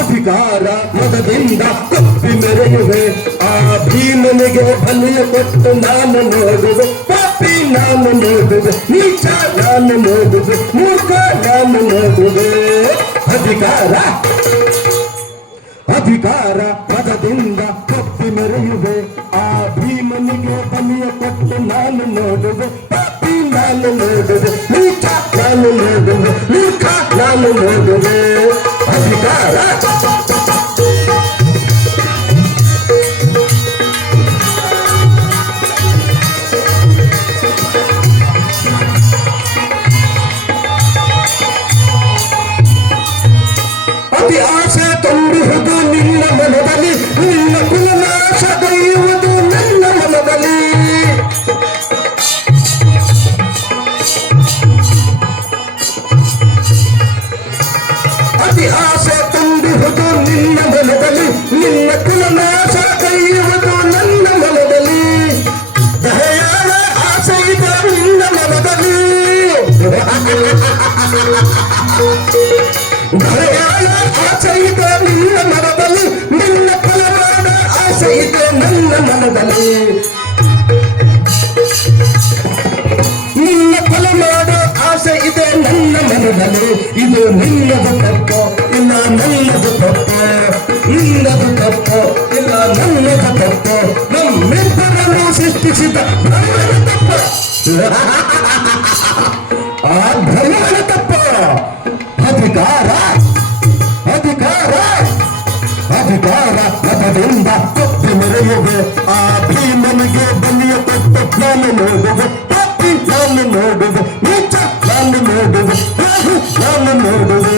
ಅಧಿಕಾರ ಮದದಿಂದ ತಪ್ಪಿ ಮೆರೆಯುವೆ ಆ ಭೀಮನಿಗೆ ಬಲಿಯ ಕೊಟ್ಟು ನಾನು ನೋಡುವೆ ಪಾಪಿ ನಾನು ನೋಡುವೆ ನೀಚ ನಾನು ನೋಡುವೆ ಮೂರ್ಖ ನಾನು ನೋಡುವೆ ಅಧಿಕಾರ ಅಧಿಕಾರ ಪದದಿಂದ ತಪ್ಪಿ ಮೆರೆಯುವೆ ಆ ಭೀಮನಿಗೆ ಬಲಿಯ ಕೊಟ್ಟು ನಾನು ನೋಡುವೆ ಪಾಪಿ ನಾನು ನೋಡುವೆ ನೀಚ ನಾನು ನೋಡುವೆ ಮೂರ್ಖ ನಾನು ನೋಡುವೆ ನಿನ್ನ ಬಲದಲ್ಲಿ ನಿನ್ನ ಕುಲನಾಶ ಕೈಯುವುದು ನನ್ನ ಮನದಲ್ಲಿ. ದಯಾಳ ಆಸೆ ಇದೆ ನಿನ್ನ ಮನದಲ್ಲಿ. ಭಯವಾದ ಆಸೆ ಇದೆ ನಿನ್ನ ಮನದಲ್ಲಿ, ನಿನ್ನ ಫಲವಾದ ಆಸೆ ಇದೆ ನನ್ನ ಮನದಲ್ಲಿ. ನಿನ್ನ ಆಸೆ ಇದೆ ನನ್ನ ಮನದಲ್ಲಿ. ಇದು ನಿನ್ನದು ತಪ್ಪು ಇಲ್ಲ ನನ್ನದು ನಮ್ಮಿಬ್ಬರನ್ನು ಸೃಷ್ಟಿಸಿದ ಬ್ರಹ್ಮನ ತಪ್ಪು ಆ ಬ್ರಹ್ಮನ ತಪ್ಪು ಅಧಿಕಾರ ಅಧಿಕಾರ ಅಧಿಕಾರ ಪದದಿಂದ ತಪ್ಪಿ ಮೆರೆಯುವೆ ಆ ಭೀಮನಿಗೆ ಬಲಿಯ ಕೊಟ್ಟು ನಾನು ನೋಡುವೆ ತಪ್ಪಿ ನಾನು ನೋಡುವೆ ನೀಚ ನಾನು ನೋಡುವೆ ರಾಹು ನಾನು ನೋಡುವೆ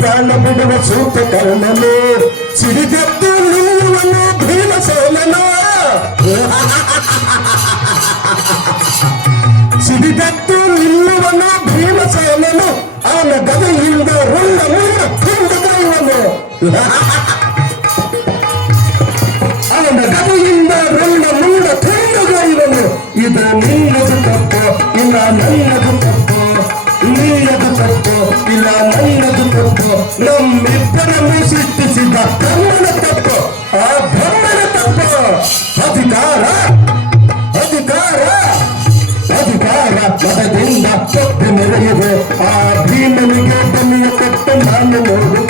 ప్రాణముడవ సూత కర్ణము సిరిగత్తు నువ్వును భీమసేనను సిరిగత్తు నిన్నువను భీమసేనను ఆమె గదలు ತುಂಡುಗೈವನು ಅವನ ಗದೆಯಿಂದ ರುಂಡ ಮೂಡ ತುಂಡುಗೈವನು ಇದು ನಿನ್ನದು ತಪ್ಪು ಇಲ್ಲ ನನ್ನದು ತಪ್ಪು ನಿನ್ನದು ತಪ್ಪು ಇಲ್ಲ ನನ್ನದು ತಪ್ಪು ನಮ್ಮಿಬ್ಬರನ್ನು ಸೃಷ್ಟಿಸಿದ ಬ್ರಹ್ಮನ ತಪ್ಪು ಆ ಬ್ರಹ್ಮನ ತಪ್ಪು ಅಧಿಕಾರ ಅಧಿಕಾರ ಅಧಿಕಾರ ಪದದಿಂದ ತಪ್ಪು ಮೆರೆಯುವೆ ಆ ಭೀಮನಿಗೆ ಬಲಿಯ ಕೊಟ್ಟು ನಾನು ನೋಡು